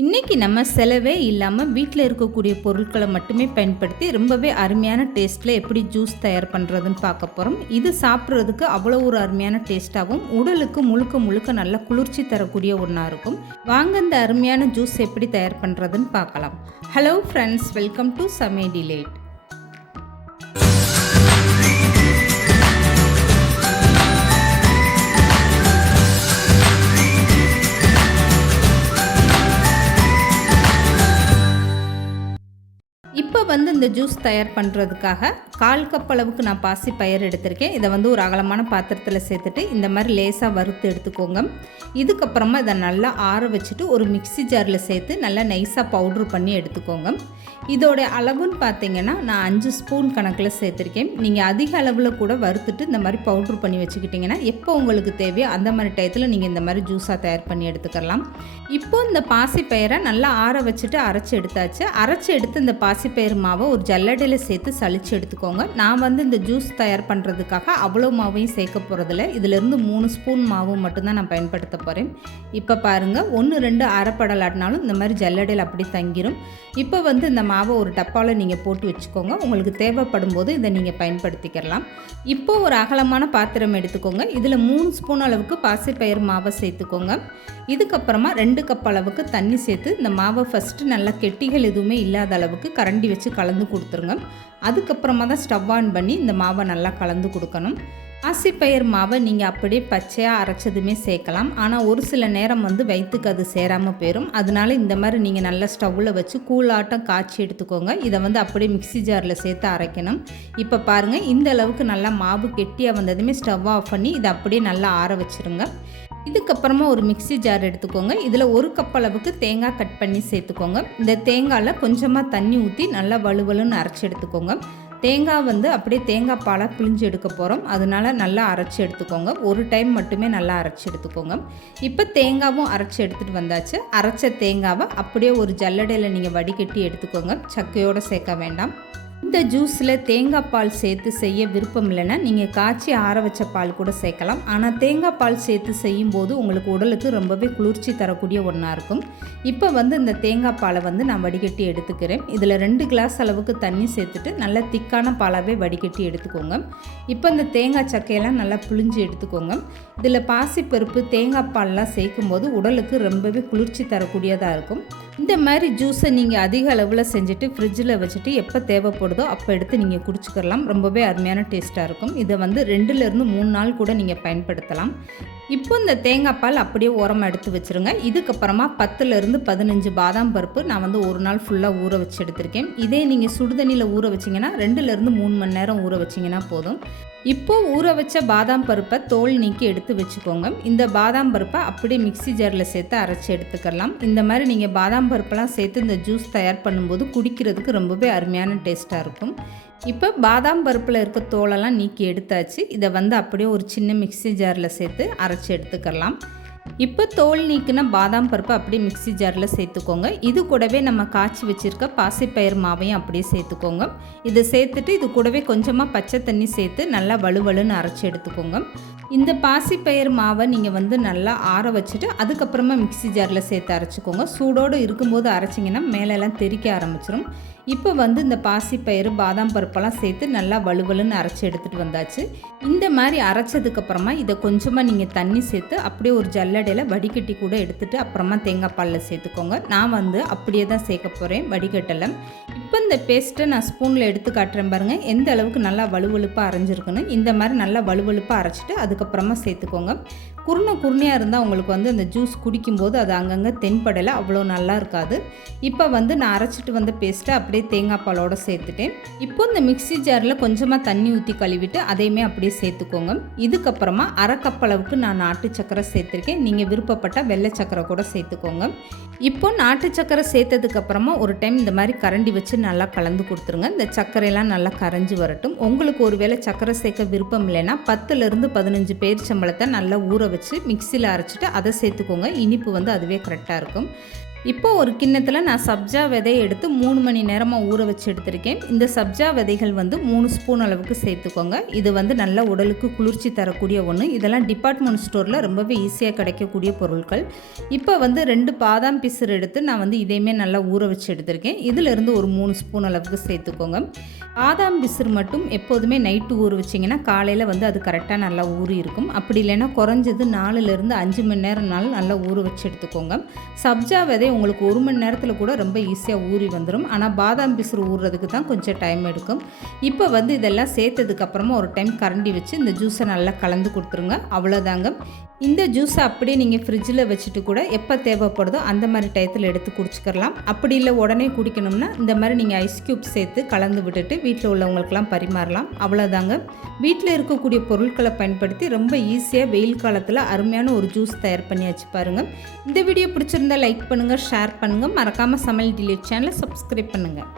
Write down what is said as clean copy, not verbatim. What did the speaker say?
இன்றைக்கி நம்ம செலவே இல்லாமல் வீட்டில் இருக்கக்கூடிய பொருட்களை மட்டுமே பயன்படுத்தி ரொம்பவே அருமையான டேஸ்ட்டில் எப்படி ஜூஸ் தயார் பண்ணுறதுன்னு பார்க்க போகிறோம். இது சாப்பிட்றதுக்கு அவ்வளோ ஒரு அருமையான டேஸ்ட்டாகவும் உடலுக்கு முழுக்க முழுக்க நல்ல குளிர்ச்சி தரக்கூடிய ஒன்றா இருக்கும். வாங்க இந்த அருமையான ஜூஸ் எப்படி தயார் பண்ணுறதுன்னு பார்க்கலாம். ஹலோ ஃப்ரெண்ட்ஸ், வெல்கம் டு சமையல் டிலைட். இப்போ இந்த ஜூஸ் தயார் பண்ணுறதுக்காக 1/4 கப் அளவுக்கு நான் பாசி பயிர் எடுத்திருக்கேன். இதை ஒரு அகலமான பாத்திரத்தில் சேர்த்துட்டு இந்த மாதிரி லேசாக வறுத்து எடுத்துக்கோங்க. இதுக்கப்புறமா இதை நல்லா ஆற வச்சுட்டு ஒரு மிக்ஸி ஜாரில் சேர்த்து நல்லா நைஸாக பவுட்ரு பண்ணி எடுத்துக்கோங்க. இதோடைய அளவுன்னு பார்த்தீங்கன்னா நான் 5 ஸ்பூன் கணக்கில் சேர்த்துருக்கேன். நீங்கள் அதிக அளவில் கூட வறுத்துட்டு இந்த மாதிரி பவுட்ரு பண்ணி வச்சுக்கிட்டிங்கன்னா எப்போ உங்களுக்கு தேவையோ அந்த மாதிரி டயத்தில் நீங்கள் இந்த மாதிரி ஜூஸாக தயார் பண்ணி எடுத்துக்கலாம். இப்போது இந்த பாசி பயிரை நல்லா ஆற வச்சுட்டு அரைச்சி எடுத்தாச்சு. அரைச்சி எடுத்து இந்த பாசிப்பயிறு மாவை ஒரு ஜல்லடையில் சேர்த்து சளிச்சு எடுத்துக்கோங்க. நான் இந்த ஜூஸ் தயார் பண்ணுறதுக்காக அவ்வளோ மாவையும் சேர்க்க போகிறதில்ல. இதிலேருந்து 3 ஸ்பூன் மாவு மட்டும்தான் நான் பயன்படுத்த போகிறேன். இப்போ பாருங்கள், 1-2 அரைப்படலாட்டினாலும் இந்த மாதிரி ஜல்லடையில் அப்படி தங்கிடும். இப்போ இந்த மாவை ஒரு டப்பாவில் நீங்கள் போட்டு வச்சுக்கோங்க. உங்களுக்கு தேவைப்படும் போது இதை நீங்கள் பயன்படுத்திக்கலாம். இப்போது ஒரு அகலமான பாத்திரம் எடுத்துக்கோங்க. இதில் 3 ஸ்பூன் அளவுக்கு பாசிப்பயிறு மாவை சேர்த்துக்கோங்க. இதுக்கப்புறமா 2 கப் அளவுக்கு தண்ணி சேர்த்து இந்த மாவை ஃபஸ்ட்டு நல்லா கெட்டிகள் எதுவுமே இல்லாத அளவுக்கு கரண்டி வச்சு கலந்து கொடுத்துருங்க. அதுக்கப்புறமா தான் ஸ்டவ் ஆன் பண்ணி இந்த மாவை நல்லா கலந்து கொடுக்கணும். பாசிப்பயிறு மாவை நீங்கள் அப்படியே பச்சையாக அரைச்சதுமே சேர்க்கலாம். ஆனால் ஒரு சில நேரம் வயிற்றுக்கு அது சேராமல் போயிடும். அதனால இந்த மாதிரி நீங்கள் நல்லா ஸ்டவ்வில் வச்சு கூலாட்டம் காய்ச்சி எடுத்துக்கோங்க. இதை அப்படியே மிக்ஸி ஜாரில் சேர்த்து அரைக்கணும். இப்போ பாருங்கள், இந்த அளவுக்கு நல்லா மாவு கெட்டியாக வந்ததுமே ஸ்டவ் ஆஃப் பண்ணி இதை அப்படியே நல்லா ஆற வச்சுருங்க. இதுக்கப்புறமா ஒரு மிக்ஸி ஜார் எடுத்துக்கோங்க. இதில் 1 கப் அளவுக்கு தேங்காய் கட் பண்ணி சேர்த்துக்கோங்க. இந்த தேங்காயில் கொஞ்சமாக தண்ணி ஊற்றி நல்லா வலுவலுன்னு அரைச்சி எடுத்துக்கோங்க. தேங்காய் அப்படியே தேங்காய் பாலாக பிழிஞ்சு எடுக்க போகிறோம். அதனால நல்லா அரைச்சி எடுத்துக்கோங்க. ஒரு டைம் மட்டுமே நல்லா அரைச்சி எடுத்துக்கோங்க. இப்போ தேங்காவும் அரைச்சி எடுத்துகிட்டு வந்தாச்சு. அரைச்ச தேங்காவை அப்படியே ஒரு ஜல்லடையில் நீங்கள் வடிகட்டி எடுத்துக்கோங்க. சக்கையோடு சேர்க்க வேண்டாம். இந்த ஜூஸில் தேங்காய் பால் சேர்த்து செய்ய விருப்பம் இல்லைன்னா நீங்கள் காய்ச்சி ஆற வச்ச பால் கூட சேர்க்கலாம். ஆனால் தேங்காய் பால் சேர்த்து செய்யும்போது உங்களுக்கு உடலுக்கு ரொம்பவே குளிர்ச்சி தரக்கூடிய ஒன்றா இருக்கும். இப்போ இந்த தேங்காய் பாலை நான் வடிகட்டி எடுத்துக்கிறேன். இதில் 2 கிளாஸ் அளவுக்கு தண்ணி சேர்த்துட்டு நல்லா திக்கான பாலாகவே வடிகட்டி எடுத்துக்கோங்க. இப்போ இந்த தேங்காய் சக்கையெல்லாம் நல்லா பிழிஞ்சு எடுத்துக்கோங்க. இதில் பாசிப்பருப்பு தேங்காய் பால்லாம் சேர்க்கும்போது உடலுக்கு ரொம்பவே குளிர்ச்சி தரக்கூடியதாக இருக்கும். இந்த மாதிரி ஜூஸை நீங்கள் அதிக அளவில் செஞ்சுட்டு ஃப்ரிட்ஜில் வச்சுட்டு எப்போ தேவைப்படுதோ அப்போ எடுத்து நீங்கள் குடிச்சிக்கலாம். ரொம்பவே அருமையான டேஸ்ட்டாக இருக்கும். இதை 2லேருந்து 3 நாள் கூட நீங்கள் பயன்படுத்தலாம். இப்போ இந்த தேங்காய் பால் அப்படியே ஓரமாக எடுத்து வச்சுருங்க. இதுக்கப்புறமா 10லேருந்து 15 பாதாம் பருப்பு நான் ஒரு நாள் ஃபுல்லாக ஊற வச்சு எடுத்திருக்கேன். இதே நீங்கள் சுடுதண்ணியில் ஊற வச்சிங்கன்னா 2லேருந்து 3 மணி நேரம் ஊற வச்சிங்கன்னா போதும். இப்போது ஊற வச்ச பாதாம் பருப்பை தோல் நீக்கி எடுத்து வச்சுக்கோங்க. இந்த பாதாம் பருப்பை அப்படியே மிக்ஸி ஜாரில் சேர்த்து அரைச்சி எடுத்துக்கலாம். இந்த மாதிரி நீங்கள் பாதாம் பருப்பெல்லாம் சேர்த்து இந்த ஜூஸ் தயார் பண்ணும்போது குடிக்கிறதுக்கு ரொம்பவே அருமையான டேஸ்ட்டாக இருக்கும். இப்போ பாதாம் பருப்பில் இருக்க தோலெல்லாம் நீக்கி எடுத்தாச்சு. இதை அப்படியே ஒரு சின்ன மிக்ஸி ஜாரில் சேர்த்து அரைச்சி எடுத்துக்கலாம். இப்போ தோல் நீக்கின பாதாம் பருப்பு அப்படியே மிக்ஸி ஜாரில் சேர்த்துக்கோங்க. இது கூடவே நம்ம காய்ச்சி வச்சுருக்க பாசிப்பயிறு மாவையும் அப்படியே சேர்த்துக்கோங்க. இதை சேர்த்துட்டு இது கூடவே கொஞ்சமாக பச்சை தண்ணி சேர்த்து நல்லா வலுவலுன்னு அரைச்சி எடுத்துக்கோங்க. இந்த பாசிப்பயிறு மாவை நீங்கள் நல்லா ஆற வச்சுட்டு அதுக்கப்புறமா மிக்ஸி ஜாரில் சேர்த்து அரைச்சிக்கோங்க. சூடோடு இருக்கும்போது அரைச்சிங்கன்னா மேலெல்லாம் தெறிக்க ஆரம்பிச்சிடும். இப்போ இந்த பாசிப்பயிறு பாதாம் பருப்பெல்லாம் சேர்த்து நல்லா வலுவலுன்னு அரைச்சி எடுத்துகிட்டு வந்தாச்சு. இந்த மாதிரி அரைச்சதுக்கப்புறமா இதை கொஞ்சமாக நீங்கள் தண்ணி சேர்த்து அப்படியே ஒரு ஜல்லடையில் வடிகட்டி கூட எடுத்துகிட்டு அப்புறமா தேங்காய் பாலில் சேர்த்துக்கோங்க. நான் அப்படியே தான் சேர்க்க போகிறேன், வடிகட்டலை. இப்போ இந்த பேஸ்ட்டை நான் ஸ்பூனில் எடுத்து காட்டுறேன் பாருங்கள், எந்த அளவுக்கு நல்லா வலுவலுப்பாக அரைஞ்சிருக்குன்னு. இந்த மாதிரி நல்லா வலுவலுப்பாக அரைச்சிட்டு அதுக்கப்புறமா சேர்த்துக்கோங்க. குருணையாக இருந்தால் உங்களுக்கு இந்த ஜூஸ் குடிக்கும்போது அது அங்கங்கே தென்படலை, அவ்வளோ நல்லா இருக்காது. இப்போ நான் அரைச்சிட்டு வந்த பேஸ்ட்டை அப்படியே தேங்காய் பாலோடு சேர்த்துட்டேன். இப்போ இந்த மிக்ஸி ஜாரில் கொஞ்சமாக தண்ணி ஊற்றி கழுவிட்டு அதையுமே அப்படியே சேர்த்துக்கோங்க. இதுக்கப்புறமா 1/2 கப் அளவுக்கு நான் நாட்டு சக்கரை சேர்த்துருக்கேன். நீங்கள் விருப்பப்பட்ட வெள்ளை சக்கரை கூட சேர்த்துக்கோங்க. இப்போ நாட்டு சக்கரை சேர்த்ததுக்கப்புறமா ஒரு டைம் இந்த மாதிரி கரண்டி வச்சு நல்லா கலந்து கொடுத்துருங்க. இந்த சர்க்கரையெல்லாம் நல்லா கரைஞ்சி வரட்டும். உங்களுக்கு ஒரு வேளை சக்கரை சேர்க்க விருப்பம் இல்லைன்னா 10லேருந்து 15 பேரிச்சம்பழத்தை நல்லா ஊற வச்சு மிக்ஸியில் அரைச்சிட்டு அதை சேர்த்துக்கோங்க. இனிப்பு அதுவே கரெக்டாக இருக்கும். இப்போ ஒரு கிண்ணத்தில் நான் சப்ஜா விதையை எடுத்து 3 மணி நேரமாக ஊற வச்சு எடுத்திருக்கேன். இந்த சப்ஜா விதைகள் வந்து 3 ஸ்பூன் அளவுக்கு சேர்த்துக்கோங்க. இது வந்து நல்ல உடலுக்கு குளிர்ச்சி தரக்கூடிய ஒன்று. இதெல்லாம் டிபார்ட்மெண்ட் ஸ்டோரில் ரொம்பவே ஈஸியாக கிடைக்கக்கூடிய பொருட்கள். இப்போ வந்து 2 பாதாம் பிசிறு எடுத்து நான் வந்து இதையுமே நல்லா ஊற வச்சு எடுத்திருக்கேன். இதிலிருந்து ஒரு 3 ஸ்பூன் அளவுக்கு சேர்த்துக்கோங்க. பாதாம் பிசிறு மட்டும் எப்போதுமே நைட்டு ஊற வச்சிங்கன்னா காலையில் வந்து அது கரெக்டாக நல்லா ஊறி இருக்கும். அப்படி இல்லைன்னா குறைஞ்சது 4லேருந்து 5 மணி நேரம்னாலும் நல்லா ஊற வச்சு எடுத்துக்கோங்க. சப்ஜா விதை உங்களுக்கு 1 மணி நேரத்தில் கூட ரொம்ப ஈஸியாக ஊறி வந்துடும். ஆனால் பாதாம் பிசிறு ஊறுறதுக்கு தான் கொஞ்சம் டைம் எடுக்கும். இப்போ வந்து இதெல்லாம் சேர்த்ததுக்கப்புறமா ஒரு டைம் கரண்டி வச்சு இந்த ஜூஸை நல்லா கலந்து கொடுத்துருங்க. அவ்வளோதாங்க. இந்த ஜூஸை அப்படியே நீங்கள் ஃப்ரிட்ஜில் வச்சுட்டு கூட எப்போ தேவைப்படுதோ அந்த மாதிரி டயத்தில் எடுத்து குடிச்சிக்கலாம். அப்படி இல்லை உடனே குடிக்கணும்னா இந்த மாதிரி நீங்கள் ஐஸ் க்யூப் சேர்த்து கலந்து விட்டுட்டு வீட்டில் உள்ளவங்களுக்கெல்லாம் பரிமாறலாம். அவ்வளோதாங்க. வீட்டில் இருக்கக்கூடிய பொருட்களை பயன்படுத்தி ரொம்ப ஈஸியாக வெயில் காலத்தில் அருமையான ஒரு ஜூஸ் தயார் பண்ணி வச்சு பாருங்கள். இந்த வீடியோ பிடிச்சிருந்தா லைக் பண்ணுங்கள், ஷேர் பண்ணுங்கள். மறக்காமல் சமையல் டிலீட் சேனலை சப்ஸ்கிரைப் பண்ணுங்கள்.